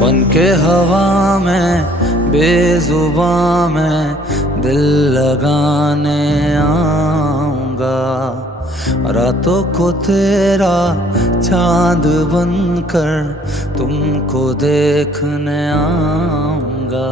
बन के हवा में बेजुबां में दिल लगाने आऊंगा। रातों को तेरा चांद बनकर तुमको देखने आऊंगा।